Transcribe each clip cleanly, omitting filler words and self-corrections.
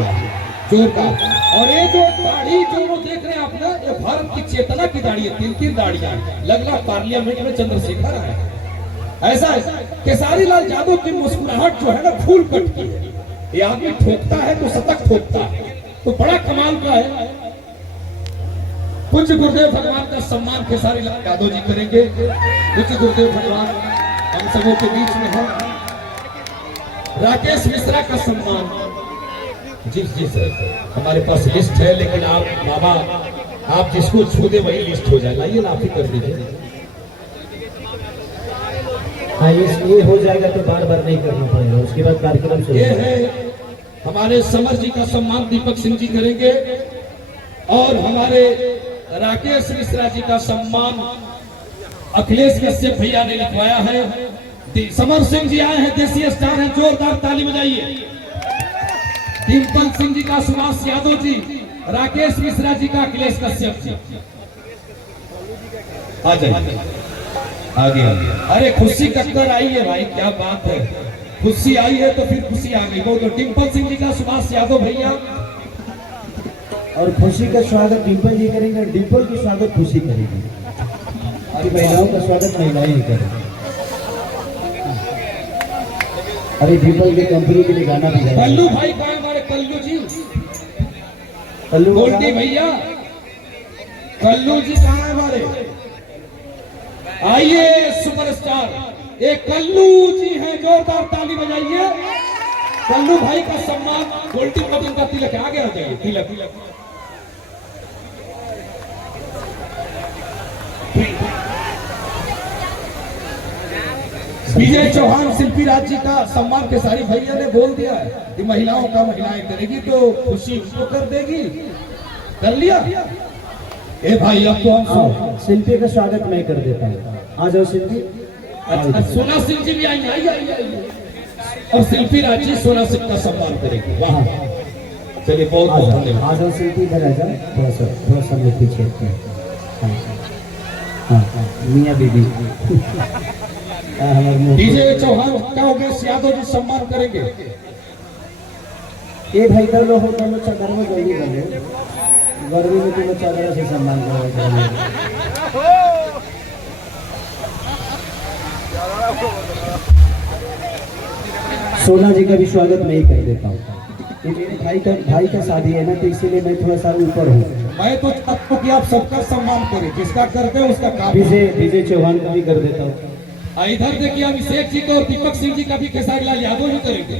दिया जोरदार। और ये जो दाढ़ी जो वो देख रहे हैं आप ना, ये भारत की चेतना की दाढ़ी है, 3-3 दाढ़ियां लगना पार्लियामेंट में चंद्रशेखर है। ऐसा है केसारी लाल यादव की मुस्कुराहट जो है ना फूल कटती है। ये आदमी ठोकता है तो शतक ठोकता है, तो बड़ा कमाल का है। पूज्य गुरुदेव भगवान का सम्मान केसारी लाल यादव जी करेंगे। पूज्य गुरुदेव भगवान हम सबों के बीच में है। राकेश मिश्रा का सम्मान जी जी सर, हमारे पास लिस्ट है, लेकिन आप बाबा आप जिसको छू दे वही लिस्ट हो जाएगा। ये आप ही कर दीजिए। हाँ, ये हो जाएगा तो बार बार नहीं करना पड़ेगा, उसके बाद कार्यक्रम शुरू। ये है हमारे समर जी का सम्मान दीपक सिंह जी करेंगे, और हमारे राकेश मिश्रा जी का सम्मान अखिलेश कश्यप भैया ने लिखवाया है। समर सिंह जी आए हैं, देसी स्टार हैं, जोरदार ताली बजाइए। डिम्पल सिंह जी का सुभाष यादव जी, राकेश मिश्रा जी का अखिलेश कश्यप जी। आ जाइए आगे। अरे खुशी कक्कर आई है भाई, क्या बात है। खुशी आई है तो फिर खुशी आ गई। तो डिम्पल सिंह जी का सुभाष यादव भैया, और खुशी का स्वागत डिम्पल जी करेंगे, डिम्पल की स्वागत खुशी करेगी। महिलाओं का स्वागत महिलाएं ही करेंगी। अरे डिम्पल के कंपनी के लिए गाना भी गाया। कल्लू भाई का हमारे कल्लू जी, कल्लू गोल्डी भैया, कल्लू जी कहाँ है हमारे? आइए सुपरस्टार एक कल्लू जी हैं, जोरदार ताली बजाइए। कल्लू भाई का सम्मान गोल्डी मोदी का तिलक आगे आ जाइए। तिलक विजय चौहान शिल्पी राज जी का सम्मान केसारी भैया ने बोल दिया है कि महिलाओं का महिलाएं करेगी तो खुशी उसको कर देगी। कर लिया। ए भाई अब तो हम शिल्पी का स्वागत मैं कर देता हूँ। आ जाओ शिल्पी। सोना सिंह जी भी आएंगे। आइए। और शिल्पी राज जी सोना सिंह का सम्मान करेंगे। वहाँ चलिए, बहुत बहुत धन्यवाद। आ जाओ शिल्पी, इधर आ जाओ, थोड़ा सा लोग पीछे। मियाँ बीबी डीजे चौहान का उमेश यादव जी सम्मान करेंगे। ये भाई कर लो हो, दोनों चादर में जल्दी कर लो। गर्मी में दोनों चादर से सम्मान करेंगे। सोना जी का भी स्वागत मैं ही कर देता हूँ। ये मेरे भाई का शादी है ना, तो इसीलिए मैं थोड़ा सा ऊपर हूँ। मैं तो चाहता हूँ कि आप सबका सम्मान करें, जिसका करते हैं उसका काम। विजय चौहान का भी कर देता हूँ। इधर देखिए अभिषेक जी को और दीपक सिंह जी का भी केसारी लाल यादव जी करेंगे।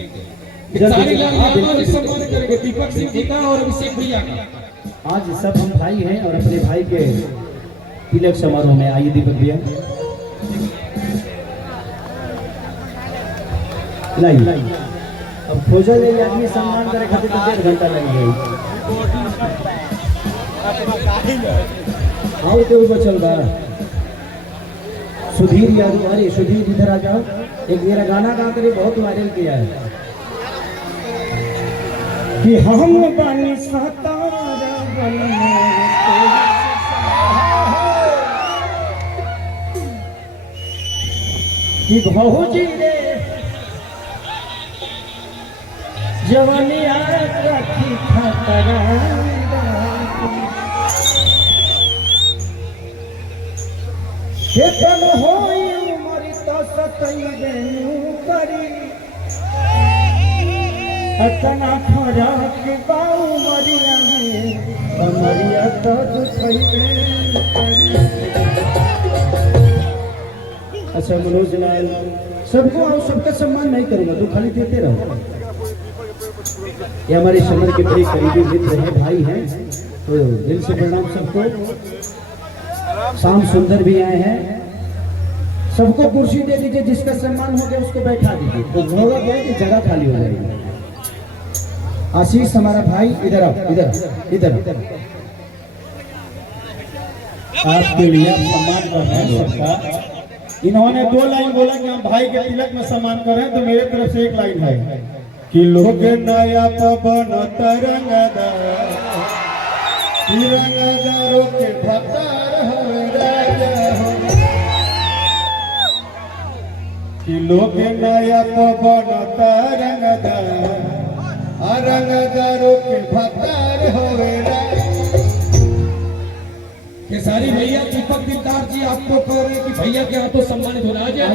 केसारी लाल यादव जी सम्मान करेंगे दीपक सिंह जी का और अभिषेक भैया का। आज सब हम भाई हैं और अपने भाई के तिलक समारोह में आइए दीपक भैया। लाइए अब खोजा ले आदमी सम्मान करे खातिर तो 1.5 घंटा लग गई। और क्यों बचल बा? सुधीर यादव, अरे सुधीर इधर आ जाओ। एक मेरा गाना गा कर बहुत वायरल किया है कि हम बनी कि भौजी रे जवानी रखी खतरा खेतन होई उमरी तो सतई देनु करी अतना फरक बाऊ मरिया में मरिया तो दुखई करी। अच्छा मनोज लाल, सबको और सबका सम्मान नहीं करूंगा, तो खाली देते रहो। ये हमारे समर के बड़े करीबी मित्र हैं, भाई हैं, तो दिल से प्रणाम सबको। शाम सुंदर भी आए हैं। सबको कुर्सी दे दीजिए, जिसका सम्मान हो गया उसको बैठा दीजिए, तो होगा क्या कि जगह खाली हो जाएगी। आशीष हमारा भाई, इधर आओ, इधर आपके लिए सम्मान कर रहे हैं सबका। इन्होंने 2 लाइन बोला कि हम भाई के तिलक में सम्मान कर रहे हैं, तो मेरे तरफ से 1 लाइन है कि लोग नया पवन तरंगदारों के भतार हो राजा हो कि लोग नया पवन तरंगदार रंगदारों के भतार होवेला। केसारी भैया दीपक दिलदार जी आपको कह रहे हैं कि भैया के हाथों सम्मानित होना। आ जाए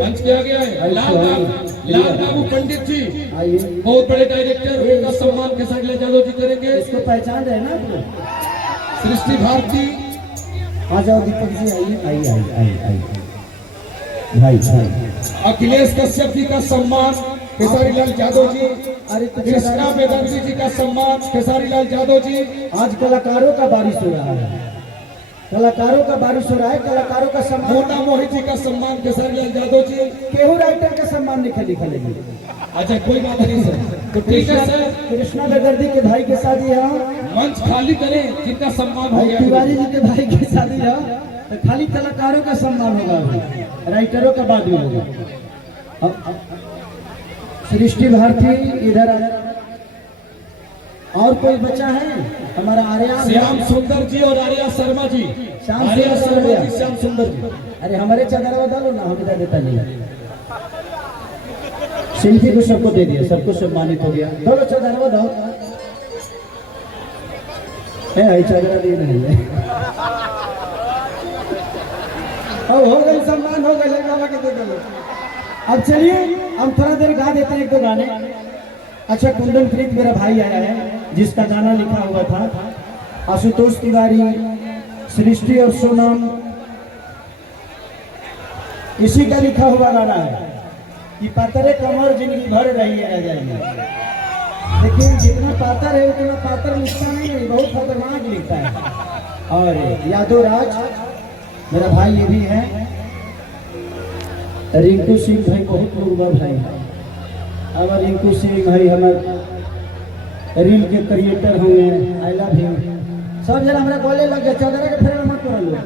मंच किया गया है। लाल बाबू पंडित जी बहुत बड़े डायरेक्टर, उनका सम्मान केसारी लाल यादव जी करेंगे। इसको पहचान रहे ना आप? सृष्टि भारती आ जाओ दीपक जी, आइए आइए आइए आइए भाई भाई। अखिलेश कश्यप जी का सम्मान केसारी लाल यादव जी। अरे कृष्णा वेदांती जी का सम्मान केसारी लाल यादव जी। आज कलाकारों का बारिश हो रहा है, कलाकारों का बारिश हो रहा है। कलाकारों का सम्मान, मोना मोहित जी का सम्मान केसारी लाल यादव जी। केहू राइटर का सम्मान लिखेंगे। अच्छा कोई बात नहीं सर, तो ठीक है सर, कृष्णा बेदर्दी के भाई के शादी है, मंच खाली करें जिनका सम्मान हो भाई गया। तिवारी जी के भाई की शादी है, तो खाली कलाकारों का सम्मान होगा, राइटरों का बाद में होगा। सृष्टि भारती इधर और कोई बचा है? हमारा आर्या श्याम सुंदर जी और आर्या शर्मा जी। श्याम आर्या सुंदर शर्मा जी, जी, श्याम सुंदर जी। अरे हमारे चादर डालो ना, हम इधर देता नहीं। शिल्पी को सबको दे दिया, सबको सम्मानित हो गया। दोनों चादर दो, चादर दी नहीं है। हो गए सम्मान, हो गए बाबा के दे दो। अब चलिए हम थोड़ा देर गा देते हैं एक दो गाने। अच्छा, कुंदन प्रीत मेरा भाई आया है, जिसका गाना लिखा हुआ था आशुतोष तिवारी, सृष्टि और सोनम, इसी का लिखा हुआ गाना है कि पातरे कमर जिंदगी भर रही है रह जाएंगे। लेकिन जितना पातर है उतना पातर लिखता नहीं है, बहुत खतरनाक लिखता है। और यादव राज मेरा भाई ये भी है, रिंकू सिंह भाई बहुत मुर्गा भाई है। हमारे रिंकू सिंह भाई हमारे रील के क्रिएटर होंगे, आई लव यू। सब जरा हमारा बोले लग गया, चादर के फेर मत कर लो।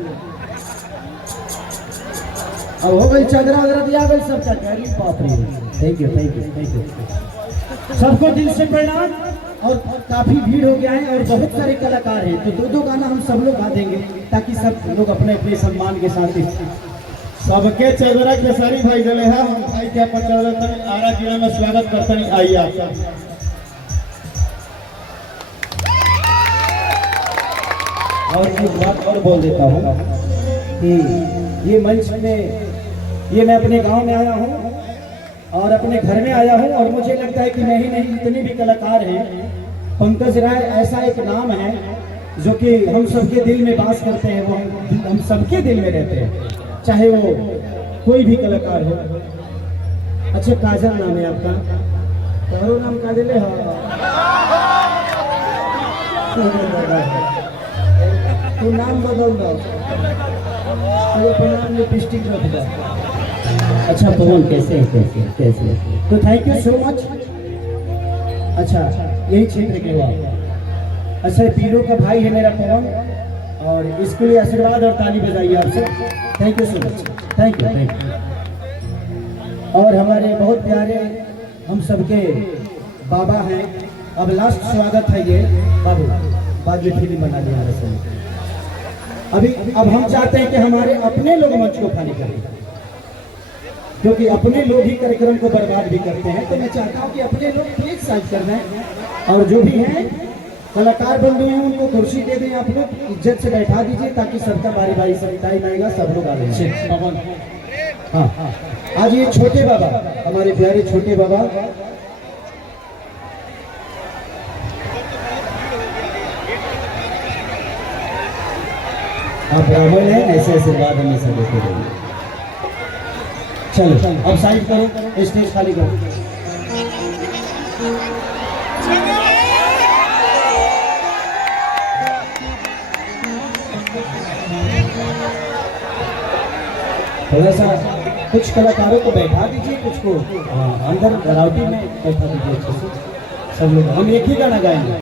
अब हो गई चादर वगैरह दिया गई सब का, बाप रे। Thank you thank you thank you, सबको दिल से प्रणाम। और काफी भीड़ हो गया है और बहुत सारे कलाकार हैं, तो दो दो गाना हम सब लोग गा देंगे ताकि सब लोग अपने अपने सम्मान के साथ सबके चौधरा केसरी भाई जले है, हम भाई के अपन चौधरा तक आरा जिला में स्वागत करते हैं। आइए आप सब। और एक बात और बोल देता हूँ कि ये मंच में, ये मैं अपने गांव में आया हूँ और अपने घर में आया हूँ, और मुझे लगता है कि मैं ही नहीं, जितने भी कलाकार हैं, पंकज राय ऐसा एक नाम है जो कि हम सबके दिल में वास करते हैं, वो हम सबके दिल में रहते हैं, चाहे वो कोई भी कलाकार हो। अच्छा, काजल नाम है आपका? तुम्हारो नाम काजल है? तो नाम बदल दो, तो अपना नाम लिपस्टिक रख दो। अच्छा पवन, कैसे कैसे कैसे, तो थैंक यू सो मच। अच्छा, यही क्षेत्र के हुआ। अच्छा, पीरो का भाई है मेरा पवन, और इसके लिए आशीर्वाद और ताली बजाइए आपसे। Thank you so much, thank you thank you. और हमारे बहुत प्यारे हम सबके बाबा हैं, अब लास्ट स्वागत है ये बाबू, बाद में फिल्म बना दिया वैसे। अभी अब हम चाहते हैं कि हमारे अपने लोग मंच को खाली करें, क्योंकि अपने लोग ही कार्यक्रम को बर्बाद भी करते हैं। तो मैं चाहता हूँ कि अपने लोग प्लीज साइड कर दें, और जो भी हैं कलाकार बंधु हैं उनको कुर्सी दे दें, आप लोग इज्जत से बैठा दीजिए ताकि सबका बारी बारी से टाइम आएगा, सब लोग आ जाएंगे। हाँ, आज ये छोटे बाबा, हमारे प्यारे छोटे बाबा, आप ब्राह्मण हैं, ऐसे आशीर्वाद हमेशा देते रहिए। चलो अब साइड करो, स्टेज खाली करो। थोड़ा सा कुछ कलाकारों को बैठा दीजिए, कुछ को अंदर राउटी में बैठा दीजिए अच्छे से। सब लोग हम एक ही गाना गाएंगे।